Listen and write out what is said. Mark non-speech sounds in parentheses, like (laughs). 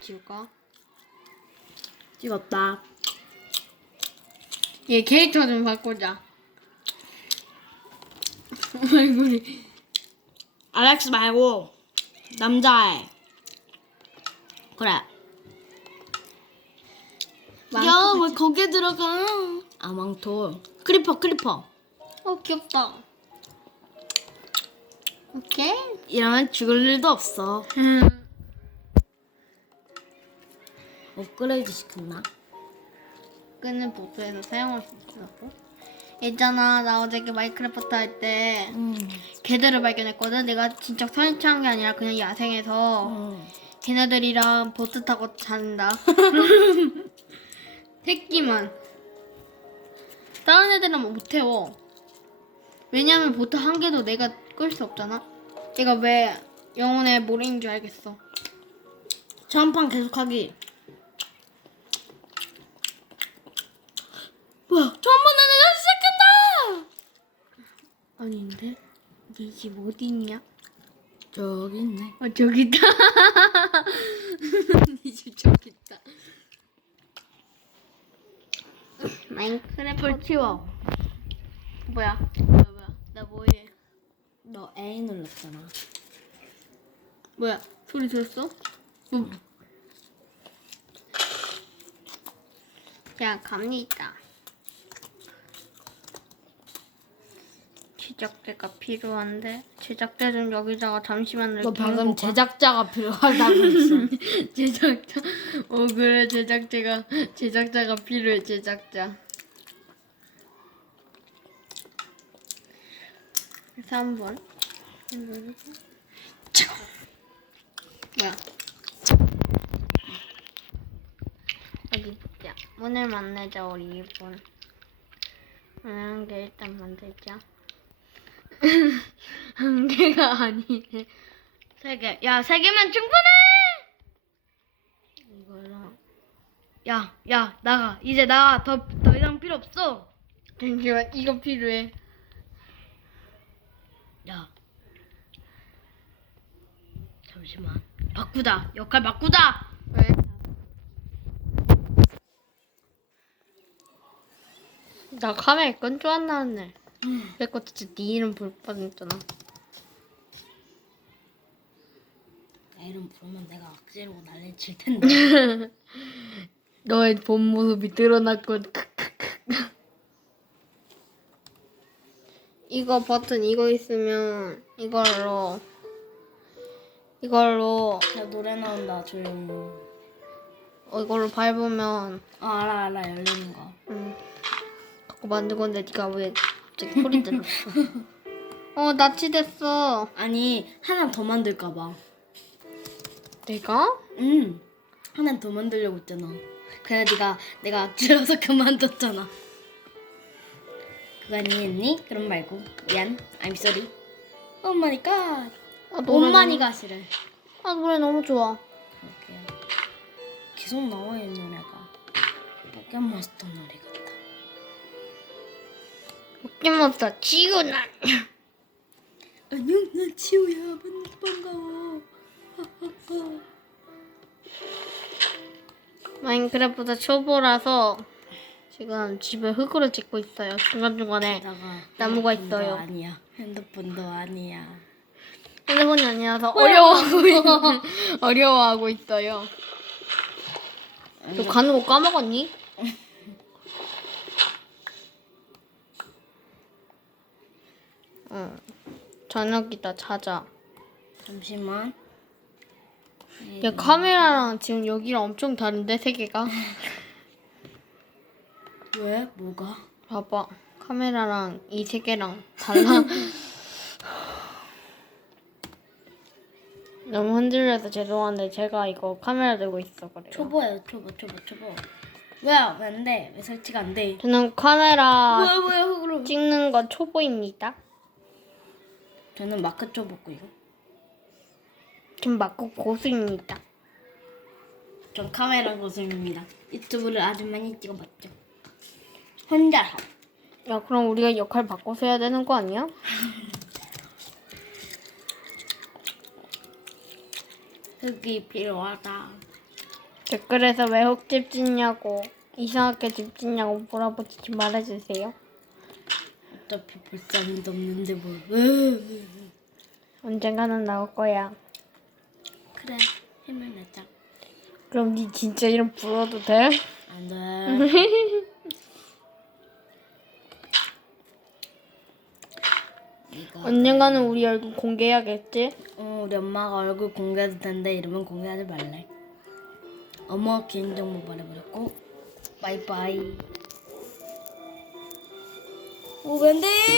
지울까? 찍었다. 얘 캐릭터 좀 바꾸자. 얼굴이. 알렉스 말고 남자애. 그래. 야, 왜 거기에 들어가? 아망토. 크리퍼 크리퍼. 어, 귀엽다. 오케이. 이러면 죽을 일도 없어. 음. 업그레이드 시켰나? 끄는 보드에서 사용할 수 있다고? 있잖아, 나 어저께 마이크래프트 할 때 응. 개들을 발견했거든. 내가 진짜 설치한 게 아니라 그냥 야생에서 응. 걔네들이랑 보트 타고 잔다. (laughs) 새끼만. 다른 애들은 못 태워. 왜냐면 보트 한 개도 내가 끌 수 없잖아. 얘가 왜 영혼의 모래인 줄 알겠어. 처음판 계속하기. 뭐야? 처음판 내가 시작한다. 아닌데? 네 집 어디 있냐? 저기 있네. 어 저기 있다. 네 집 저기 있다. 마인크래프트 치워. 뭐야? 뭐야 뭐야? 나 뭐해? 너 A 눌렀잖아. 뭐야? 소리 들었어? 뭐? 야 갑니다. 제작대가 필요한데 제작대 좀 여기다가 잠시만 너. 방금 제작자가 필요하다고 했어. (laughs) 제작자. 어 그래 제작자가 제작자가 필요해 제작자. 3번. 뭐야? 어디 보자. 문을 만들자 우리 2번. 한개 일단 만들자. 한 개가 (laughs) 아니네. 세 개. 야, 세 개면 충분해. 이거랑 야, 야, 나가. 이제 나가. 더, 더 이상 필요 없어. 잠시만 이거 필요해. 야. 잠시만. 바꾸자. 역할 바꾸자. 왜? 나 카메라 건줄 안 나왔 네. 내 것도 진짜 네 이름 볼 뻔했잖아. 내 이름 부르면 내가 악재로 난리 칠 텐데. (laughs) 너의 본 모습이 드러났군. (laughs) 이거 버튼 이거 있으면 이걸로 이걸로 야, 노래 나온다. 조용히. 어, 이걸로 밟으면 어, 알아, 알아. 열리는 거. 응. 갖고 만든 건데 네가 왜 갑자기 소리 들었어? (laughs) 어 납치됐어. 아니, 하나 더 만들까 봐. 내가? 응. 하나 더 만들려고 했잖아. 그래, 네가 내가 악질어서 (laughs) 그만뒀잖아. 그거 아니겠니? 그럼 말고. 미안. I'm sorry. Oh my god. 아, 노래 엄마니가 싫어. 너무, 아 노래 너무 좋아. 그렇게 계속 나와 있는 노래가 포켓몬스터 노래 같 다. 포켓몬스터 지구나. 안녕, 난 치우야. 반, 반가워. 마인크래프트 초보라서 지금 집에 흙으로 짓고 있어요. 중간 중간에 게다가 나무가 핸드폰도 있어요. 아니야. 핸드폰도 아니야. 핸드폰이 아니라서 어려워하고 있- (laughs) 어려워하고 있어요. 너거 까먹었니? 응. 저녁이다 자자. 잠시만. 야 카메라랑 지금 여기랑 엄청 다른데 세 개가? (laughs) 왜? 뭐가? 봐봐 카메라랑 이 세 개랑 달라. (laughs) 너무 흔들려서 죄송한데 제가 이거 카메라 들고 있어 그래요. 초보예요. 초보, 초보, 초보. 왜요? 왜안 돼? 왜 설치가 안 돼? 저는 카메라 뭐야, 뭐야. 찍는 거 초보입니다. 저는 마크 이거. 좀 맞고 고수입니다. 전 카메라 고수입니다. 유튜브를 아주 많이 찍어봤죠. 혼자서. 야 그럼 우리가 역할 바꿔서 해야 되는 거 아니야? (laughs) 흙이 필요하다. 댓글에서 왜 흙집 짓냐고 이상하게 집 짓냐고 물어보지 말아주세요. 어차피 볼 사람도 없는데 뭐. 으. 언젠가는 나올 거야. 그래 힘을 내자. 그럼 네 진짜 이름 불러도 돼? 안 돼. 네가 (laughs) 언젠가는 우리 얼굴 공개해야겠지? 어, 우리 엄마가 얼굴 공개해도 된대 이러면 공개하지 말래. 어머 개인정보 말해버렸고 바이바이. 오밴드